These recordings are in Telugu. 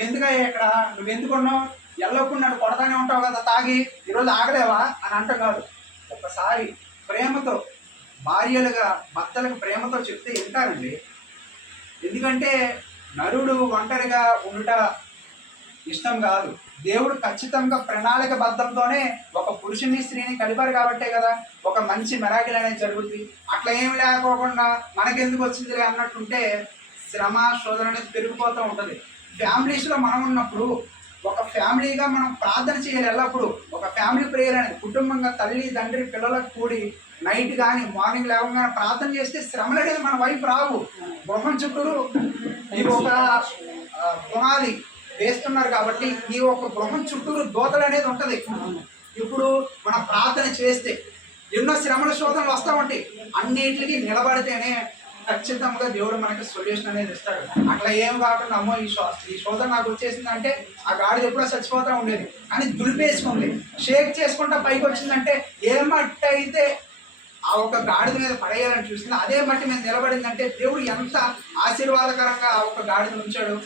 నువ్వెందుకయ్యా ఇక్కడ, నువ్వెందుకున్నావు, ఎల్లప్పుడు నన్ను కొడతానే ఉంటావు కదా తాగి, ఈరోజు ఆగలేవా అని అంట కాదు. ఒక్కసారి ప్రేమతో భార్యలుగా భర్తలకు ప్రేమతో చెప్తే వింటారండి. ఎందుకంటే నరుడు ఒంటరిగా ఉండుట ఇష్టం కాదు. దేవుడు ఖచ్చితంగా ప్రణాళికబద్ధంతోనే ఒక పురుషుని స్త్రీని కలిపారు కాబట్టే కదా ఒక మంచి మెరాకిల్ అనేది జరుగుతుంది. అట్లా ఏమి లేకోకుండా మనకెందుకు వచ్చిందిలే అన్నట్టుంటే శ్రమ శోధన అనేది పెరిగిపోతూ ఉంటుంది. ఫ్యామిలీస్లో మనం ఉన్నప్పుడు ఒక ఫ్యామిలీగా మనం ప్రార్థన చేయాలి. ఎల్లప్పుడు ఒక ఫ్యామిలీ ప్రేయర్ అనేది కుటుంబంగా తల్లి తండ్రి పిల్లలకు కూడి నైట్ కానీ మార్నింగ్ లేవగానే ప్రార్థన చేస్తే శ్రమలు అనేది మన వైపు రావు. గృహం చుట్టూరు ఈ ఒక పునాది వేస్తున్నారు కాబట్టి ఈ ఒక గృహం చుట్టూరు దోతలు అనేది ఉంటుంది. ఇప్పుడు మనం ప్రార్థన చేస్తే ఎన్నో శ్రమల శోధనలు వస్తూ ఉంటాయి. అన్నిటికీ నిలబడితేనే ఖచ్చితంగా దేవుడు మనకి సొల్యూషన్ అనేది ఇస్తాడు. అట్లా ఏం కాకుండా అమ్మో ఈ శోధన నాకు వచ్చేసిందంటే ఆ గాడిద ఎప్పుడో చచ్చిపోతూ ఉండేది, కానీ దులిపేసుకుంది, షేక్ చేసుకుంటా పైకి వచ్చిందంటే ఏ మట్టి అయితే ఆ ఒక గాడిద మీద పడేయాలని చూస్తుంది అదే మట్టి మీద నిలబడిందంటే దేవుడు ఎంత ఆశీర్వాదకరంగా ఆ ఒక గాడిద ఉంచాడు.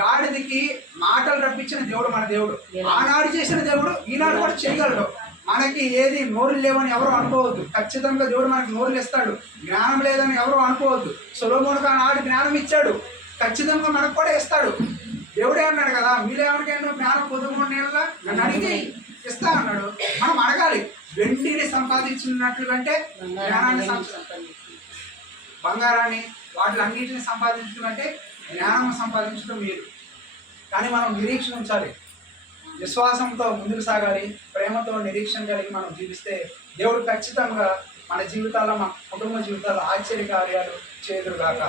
గాడిదకి మాటలు రప్పించిన దేవుడు మన దేవుడు. ఆనాడు చేసిన దేవుడు ఈనాడు కూడా చేయగలడు. మనకి ఏది నోరులు లేవని ఎవరు అనుకోవద్దు. ఖచ్చితంగా దేవుడు మనకి నోరులు ఇస్తాడు. జ్ఞానం లేదని ఎవరు అనుకోవద్దు. సొలొమోనుకు ఆనాడు జ్ఞానం ఇచ్చాడు, ఖచ్చితంగా మనకు కూడా ఇస్తాడు. దేవుడే అన్నాడు కదా, మీరేమనికైనా జ్ఞానం పొందుకునే నన్ను అడిగి ఇస్తా అన్నాడు. మనం అడగాలి. వెండిని సంపాదించినట్లు కంటే జ్ఞానాన్ని బంగారాన్ని వాటిలన్నింటిని సంపాదించుకుంటే జ్ఞానం సంపాదించడం మీరు. కానీ మనం నిరీక్షణ ఉంచాలి, విశ్వాసంతో ముందుకు సాగాలి, ప్రేమతో నిరీక్షణ కలిగి మనం జీవిస్తే దేవుడు ఖచ్చితంగా మన జీవితాల్లో మన కుటుంబ జీవితాల్లో ఆశ్చర్య కార్యాలు చేదురుగాక.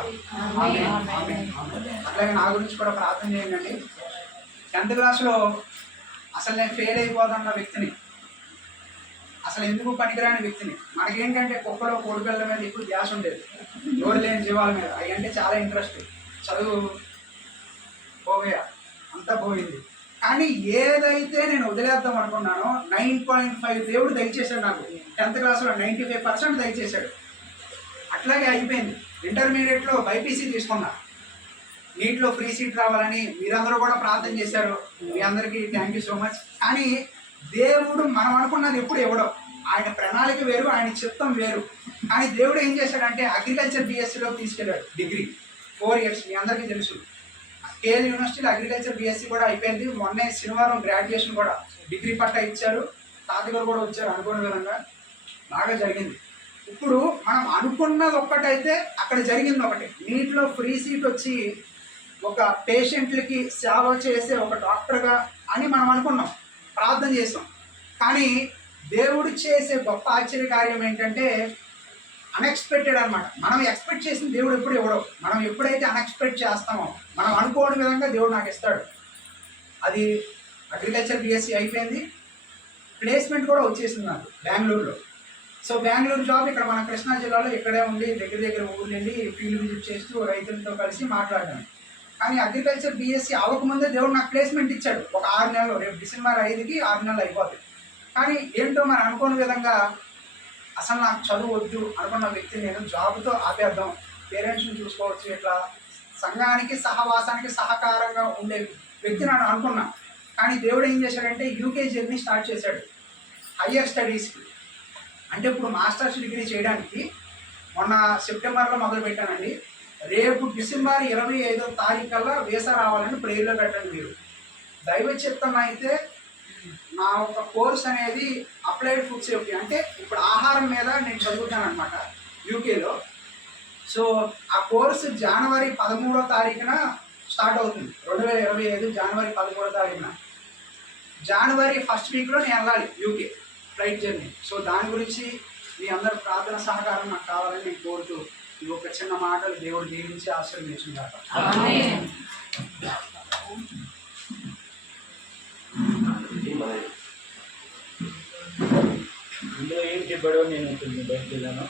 అట్లాగే నా గురించి కూడా ప్రార్థన చేయండి. 10th క్లాస్లో అసలు నేను ఫెయిల్ అయిపోదన్న వ్యక్తిని, అసలు ఎందుకు పనికిరాని వ్యక్తిని. మనకేంటంటే కుక్కలో కోడిపిల్లల మీద ఎక్కువ ధ్యాస ఉండేది, ఎవరు లేని జీవాల మీద. అవి అంటే చాలా ఇంట్రెస్ట్. చదువు పోయా అంతా పోయింది. కానీ ఏదైతే నేను వదిలేద్దాం అనుకున్నానో 9.5 దేవుడు దయచేశాడు నాకు. 10th క్లాస్లో 95% దయచేశాడు. అట్లాగే అయిపోయింది. ఇంటర్మీడియట్లో బైపీసీ తీసుకున్నా. నీట్లో ఫ్రీ సీట్ రావాలని మీరందరూ కూడా ప్రార్థన చేశారు. మీ అందరికీ థ్యాంక్ యూ సో మచ్. కానీ దేవుడు మనం అనుకున్నది ఎప్పుడు ఇవ్వడం. ఆయన ప్రణాళిక వేరు, ఆయన చిత్తం వేరు. కానీ దేవుడు ఏం చేశాడంటే అగ్రికల్చర్ బీఎస్సీలో తీసుకెళ్ళాడు. Degree 4 years. మీ అందరికీ తెలుసు. కేఎల్ యూనివర్సిటీలో అగ్రికల్చర్ బీఎస్సీ కూడా అయిపోయింది. మొన్నే శనివారం గ్రాడ్యుయేషన్ కూడా డిగ్రీ పట్టా ఇచ్చారు. తాతగారు కూడా వచ్చారు. అనుకున్న విధంగా బాగా జరిగింది. ఇప్పుడు మనం అనుకున్నది ఒక్కటైతే అక్కడ జరిగింది ఒకటి. నీటిలో ఫ్రీ సీట్ వచ్చి ఒక పేషెంట్లకి సేవ చేసే ఒక డాక్టర్గా అని మనం అనుకున్నాం, ప్రార్థన చేసాం. కానీ దేవుడు చేసే గొప్ప ఆశ్చర్య కార్యం ఏంటంటే అన్ఎక్స్పెక్టెడ్ అనమాట. మనం ఎక్స్పెక్ట్ చేసిన దేవుడు ఎప్పుడు ఇవ్వడం. మనం ఎప్పుడైతే అన్ఎక్స్పెక్ట్ చేస్తామో మనం అనుకోని విధంగా దేవుడు నాకు ఇస్తాడు. అది అగ్రికల్చర్ బీఎస్సీ అయిపోయింది. ప్లేస్మెంట్ కూడా వచ్చేసింది నాకు బెంగళూరులో. సో బెంగళూరు జాబ్ ఇక్కడ మన కృష్ణా జిల్లాలో ఇక్కడే ఉండి దగ్గర ఊర్లు వెళ్ళి ఫీల్డ్ విజిట్ చేస్తూ రైతులతో కలిసి మాట్లాడాను. కానీ అగ్రికల్చర్ బీఎస్సీ అవ్వకముందే దేవుడు నాకు ప్లేస్మెంట్ ఇచ్చాడు. ఒక 6 నెలలు, రేపు December 5కి 6 నెలలు అయిపోతుంది. కానీ ఏంటో మరి అనుకోని విధంగా అసలు నాకు చదువు వద్దు అనుకున్న వ్యక్తి నేను జాబ్తో ఆపేద్దాం, పేరెంట్స్ని చూసుకోవచ్చు, ఇట్లా సంఘానికి సహవాసానికి సహకారంగా ఉండే వ్యక్తి నేను అనుకున్నా. కానీ దేవుడు ఏం చేశాడంటే యూకే జర్నీ స్టార్ట్ చేశాడు హయ్యర్ స్టడీస్కి. అంటే ఇప్పుడు మాస్టర్స్ డిగ్రీ చేయడానికి మొన్న సెప్టెంబర్లో మొదలు పెట్టానండి. రేపు December 25వ కల్లా వీసా రావాలని ప్రేయర్లో పెట్టండి మీరు. దైవ చిత్తం అయితే నా ఒక కోర్స్ అనేది అప్లైడ్ ఫుడ్ సేఫ్టీ, అంటే ఇప్పుడు ఆహారం మీద నేను చదువుతాను అనమాట యూకేలో. సో ఆ కోర్సు January 13వ స్టార్ట్ అవుతుంది. 2025 January 13వ. January 1st వీక్లో నేను వెళ్ళాలి యూకే ఫ్లైట్ జర్నీ. సో దాని గురించి మీ అందరు ప్రార్థన సహకారం నాకు కావాలని నేను కోరుతూ ఈ ఒక చిన్న మాటలు దేవుడు దీవించి ఆశీర్వదించుగాక. ఇందులో ఏం చెప్పాడో నేను కొంచెం బయటకు వెళ్ళాను.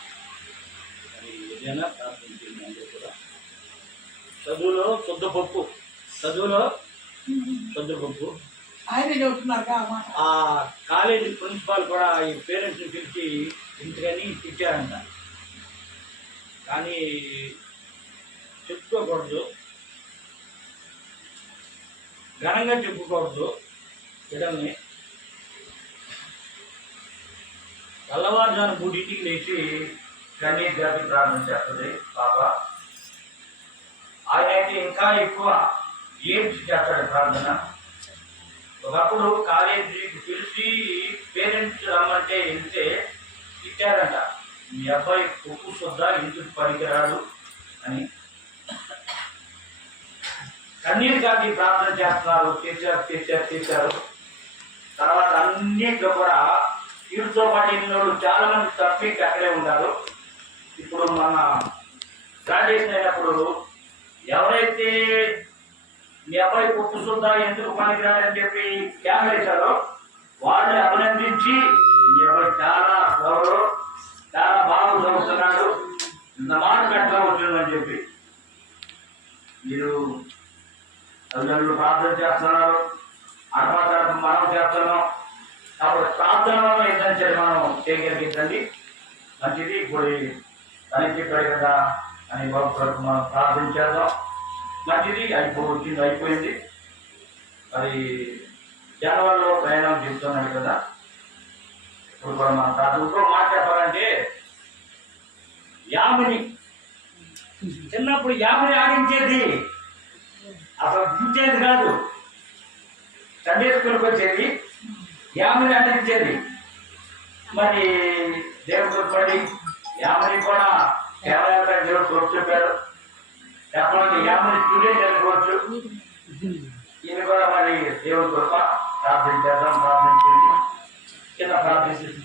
అది ఏదైనా ప్రార్థించింది. అందరూ కూడా చదువులో శుద్ధపప్పు ఆయన చెబుతున్నారు. ఆ కాలేజీ ప్రిన్సిపాల్ కూడా ఈ పేరెంట్స్ని పిలిచి ఇంటికని తిట్టారంట. కానీ చెప్పుకోకూడదు. ఘనంగా చెప్పుకోవద్దు బిడ్డల్ని. తెల్లవారుజాను 3ంటికి లేచి కన్నీరు గారికి ప్రార్థన చేస్తుంది పాప. ఆయన అయితే ఇంకా ఎక్కువ ఏడ్చి చేస్తాడు ప్రార్థన. ఒకప్పుడు కాలేజీకి పిలిచి పేరెంట్స్ రమ్మంటే వెళ్తే తిట్టారంట, మీ అబ్బాయి ఉప్పు శుద్ధ ఇంటికి పనికిరాడు అని. కన్నీరు గారికి ప్రార్థన చేస్తున్నారు, చేశారు. తర్వాత అన్నింటిలో కూడా వీరితో పాటు ఇన్నోళ్ళు చాలా మంది తప్పికి అక్కడే ఉన్నారు. ఇప్పుడు మన గ్రాడ్యుయేషన్ అయినప్పుడు ఎవరైతే మీ అబ్బాయి ఉప్పు శుద్ధ ఎందుకు పనికిరాడని చెప్పి క్యామెరా వేశారో వాళ్ళని అభినందించి మీ అబ్బాయి చాలా గౌరవం, చాలా బాగా చదువుతున్నాడు, ఇంత మాట కట్టగా వచ్చిందని చెప్పి మీరు తల్లిదండ్రులు ప్రార్థన చేస్తున్నారు, అడప మనం చేస్తున్నాం. కాబట్టి ప్రార్థన వల్ల ఏంటంటే మనం చేయగలిగిందండి మంచిది. ఇప్పుడు తనకి చెప్పాడు కదా అని బాబు కొరకు మనం ప్రార్థన చేద్దాం. మంచిది. అయిపోయింది. మరి జనవరిలో ప్రయాణం చెప్తున్నాడు కదా, ఇప్పుడు కూడా మనం ప్రార్థన. ఇంకో మాట చెప్పాలంటే యామిని చిన్నప్పుడు యామిని ఆడించేది, అసలు దించేది కాదు. సండే స్కూల్కి వచ్చేది, యామిని ఆడించేది. మరి దేవుడు పడి యామిని కూడా కేవలం దేవుడు కొడుకు చెప్పాడు. చెప్పాలంటే యామిని స్టూడెంట్ అనుకోవచ్చు. ఇది కూడా మరి దేవుడు కృప. ప్రార్థన చేద్దాం. ప్రార్థన చేయండి. కింద ప్రార్థిస్తుంది.